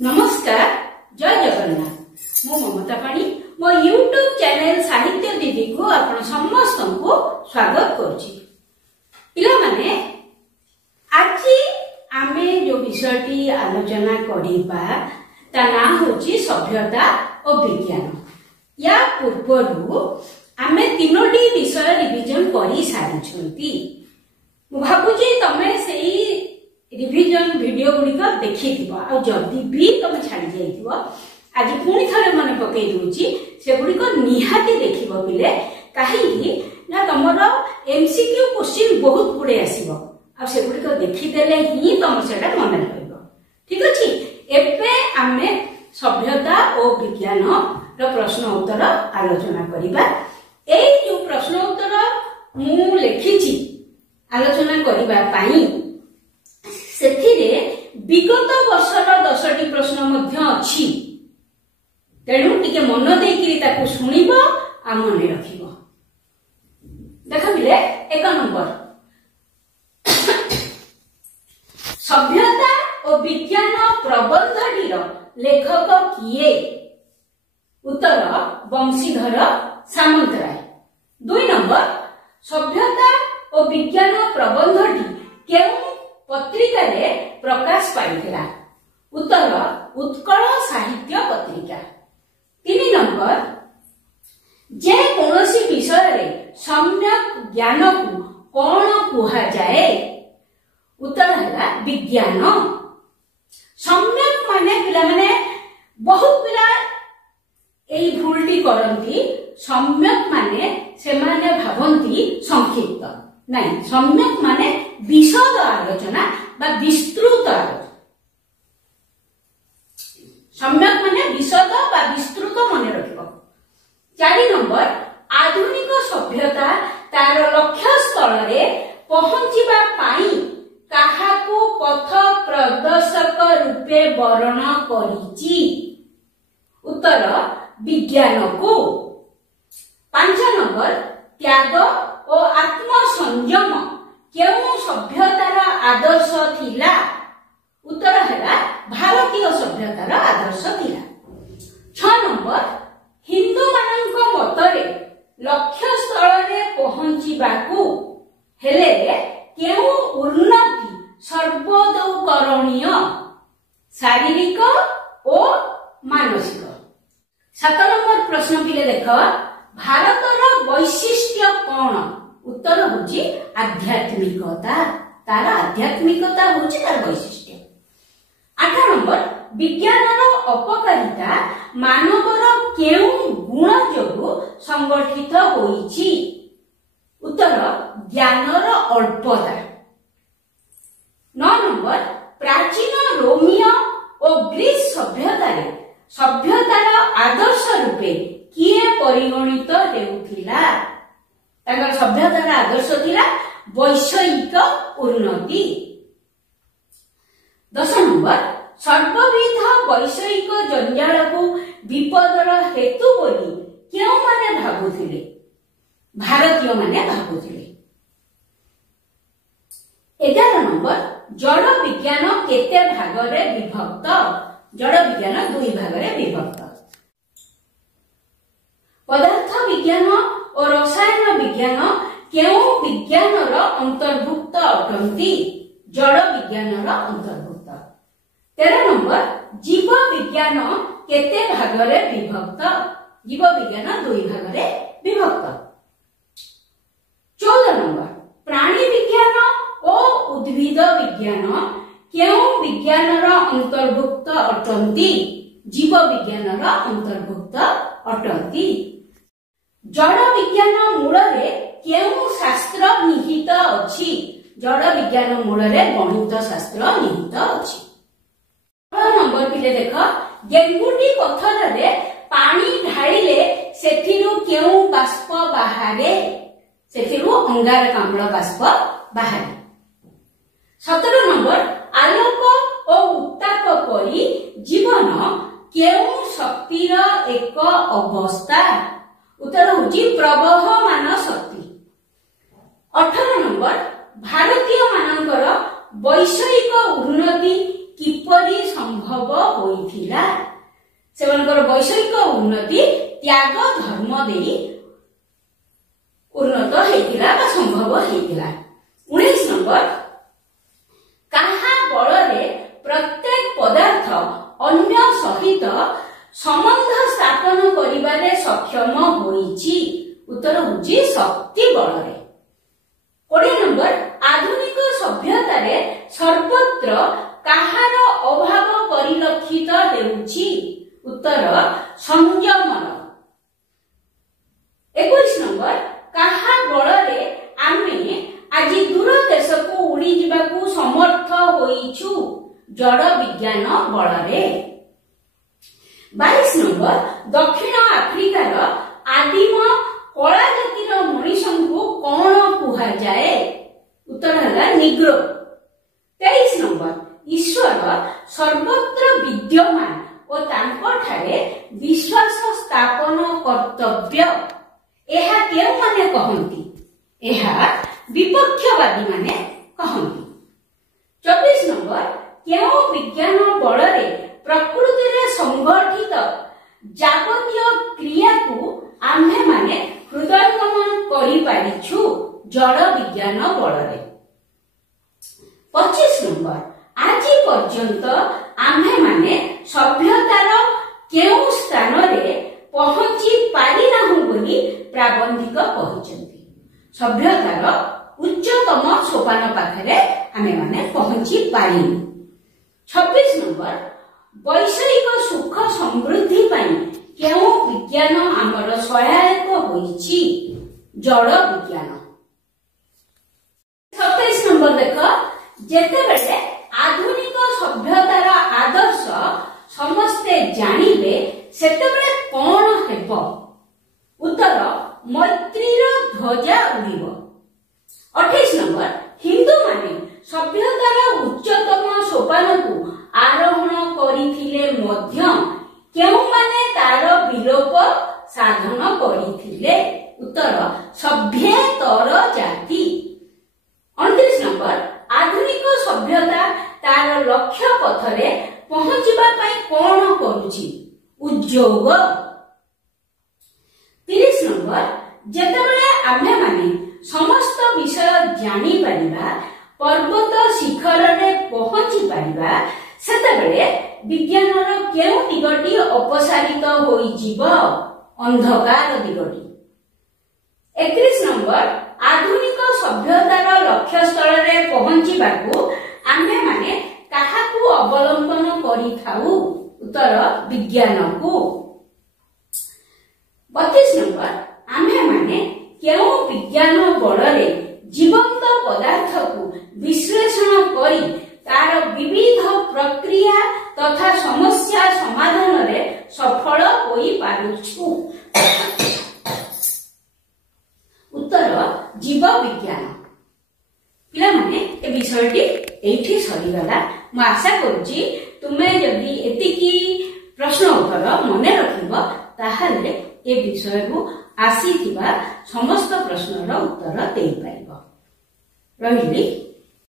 नमस्कार जय जगन्नाथ मु ममता पाणी मो यूट्यूब चैनल साहित्य दीदी को आपण समस्त को स्वागत करुछि। पिला माने आज आमे जो विषयटी आलोचना करिबा ता ना होछि सभ्यता और विज्ञान। या पूर्वरु आमे तीनोटी विषय रिविजन करि सारिछंती। मु भाबुछि तमे सेही रिविजन वीडियो गुड़िक देखी जदि भी तुम छाड़ी जाइथिबो आज पुणी थरे मन पकई दूची से गुड़िक निहाती देखिबो बिले काहेकि ना तमरो एमसीक्यू क्वेश्चन बहुत गुड़े आसीबो आ से गुड़िक देखि देले ही तुम सेटा मन रहइबो। ठीक अछि। एबे आमे सभ्यता और विज्ञान रो प्रश्न उत्तर आलोचना करिबा। एई जो प्रश्न उत्तर मु लेखिछि आलोचना करिबा पाई सेथिरे विगत वर्षर 10टी प्रश्न मध्य अछि। तेणु टिके मन देकिरि ताकु सुनिबो आ मने रखिबो। देखबिले 1 नंबर सभ्यता और विज्ञान प्रबंधटीर लेखक किए? उत्तर बंशीधर सामंतराय। 2 नंबर सभ्यता और विज्ञान प्रबंधटी केउ पत्रिका रे प्रकाश पाइथिला? उत्तर उत्कल साहित्य पत्रिका। 3 नंबर जे कोनोसी विषय रे सम्यक ज्ञान को कोन कुहा जाए? उत्तर है विज्ञान। सम्यक माने पिला माने बहुत पिला एई भूलटी करंती। सम्यक माने से माने भावंती संक्षिप्त नहीं। सम्यक माने विशद आलोचना बा विस्तृत आलोचना। सम्यक माने विशद बा विस्तृत मने रखिबो। 4 नंबर आधुनिक सभ्यता तार लक्ष्य स्थल रे पहुंचिबा पाई काहाकू पथ प्रदर्शक रूपे वर्ण करिछि? उत्तर विज्ञान को। 5 नंबर त्याग और आत्म संयम केउ सभ्यतार आदर्श थिला? उत्तर है भारतीय सभ्यतार आदर्श थिला। 6 नंबर हिंदू मानक मतरे लक्ष्य स्थल रे पहुंचिबाकू हेले केउ उन्नति सर्वोदौ करणीय? शारीरिक और मानसिक। 7 नंबर प्रश्न पिले देख भारतर वैशिष्ट्य कौन? उत्तर होची आध्यात्मिकता। तार आध्यात्मिकता होची तार वैशिष्ट्य। 8 नंबर विज्ञानर अपकारिता मानवर केउ गुण जोगु संगठित होईची? उत्तर ज्ञानर अल्पता। 9 नंबर प्राचीन रोमीय और ग्रीस सभ्यतार आदर्श रूपे किए परिगणित हेउथिला? ताकर सभ्यतार आदर्श थिला वैषयिक उन्नति। 10 नंबर सर्वविध वैषयिक जंजाल को विपदर हेतु बोली केउ माने भाबुथिले? भारतीय माने भाबुथिले। 11 नंबर जड़ विज्ञान केते भागरे विभक्त? जड़ विज्ञान 2 भागरे विभक्त। पदार्थ विज्ञान और रसायन विज्ञान केउ विज्ञानर अंतर्भुक्त अटंती? जड़ विज्ञानर अंतर्भुक्त। 13 नंबर जीव विज्ञान केते भागरे विभक्त? जीव विज्ञान 2 भागरे विभक्त। 14 नंबर प्राणी विज्ञान और उद्भिद विज्ञान केउ विज्ञानर अंतर्भुक्त अटंती? जीव विज्ञानर अंतर्भुक्त अटंती। जड़ विज्ञान मूल रे केउ शास्त्र निहित अछि? जड़ विज्ञान मूल रे गणित शास्त्र निहित अछि। 16 नंबर पिले देख गेंगुटी पत्थर रे पानी ढाइले सेथिरु केउ बाष्प बाहारे? सेथिरु अंगारकाम्ल बाष्प बाहारे। 17 नंबर आलोक और उत्ताप परी जीवन केउ शक्तिर एक अवस्था? उत्तर होची प्रवहमान शक्ति। 18 नंबर भारतीय मानकर वैषयिक उन्नति किपरि संभव होइथिला सेमानकर वैषयिक उन्नति त्याग धर्म देई उन्नत हेतिला बा संभव हेतिला। 19 नंबर काहा बଳରେ प्रत्येक पदार्थ अन्य सहित संबंध स्थापन करिबारे सक्षम होइछि उत्तर होछि शक्ति बଳରେ। 20 नंबर आधुनिक सभ्यतारे सर्वत्र काहार अभाव परिलक्षित हेउछि उत्तर संयमर। 21 नंबर काहा बଳରେ आमे आज दूर देश को उड़ी जिबाकू समर्थ होइछु जड़ विज्ञान बଳରେ। 22 नंबर दक्षिण आफ्रिकार आदिम कला जातिर मनुष्यଙ୍କୁ कौन कुहा जाए उत्तर है निग्रो। 23 नंबर ईश्वर सर्वत्र विद्यमान और तांकोठारे विश्वास स्थापन कर्तव्य एहा केउ माने कहंती एहा विपक्षवादी माने कहंती। 24 नंबर केउ विज्ञान बଳରେ प्रकृति रे संगठित जागतिक क्रिया को आम्हे माने हृदयंगमन करि पारिछु जड़ विज्ञान बଳରେ। 25 नंबर आज पर्यंत आम्हे माने सभ्यतार केउ स्थान रे पहुंची पारि नाहु बोली प्राबंधिक कहिसंती। सभ्यतार उच्चतम सोपान पाखरे आमे माने पहुंची पारिनु। 26 नंबर वैषयिक सुख समृद्धि पाई केउ विज्ञान आमर सहायक होइछि जड़ विज्ञान। 27 नंबर देख जेतेबेले आधुनिक सभ्यतार आदर्श समस्ते जानिबे सेतेबेले कोन हेबो उत्तर मैत्रीर ध्वजा उड़िब। 28 नंबर हिंदू माने सभ्यतार उच्चतम सोपान को आरोहण करिथिले मध्य केउ माने तार विलोप साधन करिथिले उत्तर सभ्यतर जाति। 29 नंबर आधुनिक सभ्यता तार लक्ष्य पथरे पहुंचीबा पई कोन करूछि उद्योग। 30 नंबर जेतेबेले आमे माने समस्त विषय जानि परिबा पर्वत शिखर रे पहुंची परिबा सेतेबेले विज्ञानर केउ दिगटी अपसारित होई जीव अंधकार दिगटी। 31 नंबर आधुनिक सभ्यतार लक्ष्य स्थल रे पहुंचीबाकू आमे माने काहाकू अवलंबन करिथाउ उत्तर विज्ञान को। 32 नंबर आमे माने केउ विज्ञान बଳରେ जीवंत पदार्थ को विश्लेषण करी तार विविध प्रक्रिया तथा समस्या समाधान रे सफल होई पारुछु उत्तर जीव विज्ञान। पिला माने ए विषयटी एठी सरीगला। मु आशा करूची तुमे जदी एतिकी प्रश्न उत्तर मने रखिबो ताहाले ए विषय को आसीथिबा समस्त प्रश्नर उत्तर देई पारिबो। रहिली।